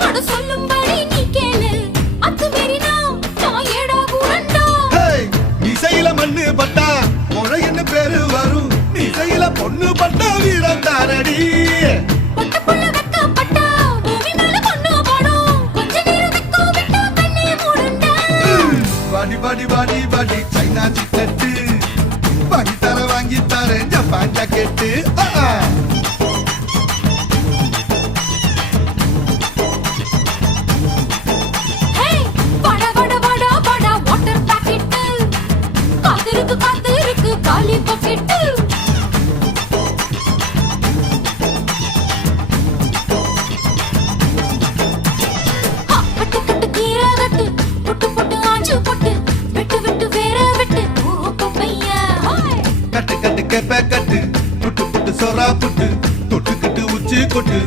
அட சொல்லும்படி நீ கேளு அத்துமீறினா நான் ஏடா கூடண்டா இசையில மண்ணு பட்டா முறைன்னு பேரு வரும் இசையில பொண்ணு பட்டா வீரம் தானடி பட்டப்புள்ள வெக்கப்பட்டா பூமி மேல பொண்ணு பாடும் கொஞ்ச நேரம் வெக்கம் விட்டா கண்ணே மூடுண்டா பாடி பாடி பாடி பாடி சைனா சிக்கட்டு வாங்கி தர ஜப்பான் ஜாக்கெட்டு காத்திருக்கு காலி பக்கெட்டு கட்டு கட்டு கீரை கட்டு பொட்டு பொட்டு ஆஞ்சு பொட்டு விட்டு விட்டு வேற விட்டு பையா கட்டு கட்டு கெப்ப கட்டு புட்டு புட்டு சொரா புட்டு தொட்டு கட்டு உச்சி கொட்டு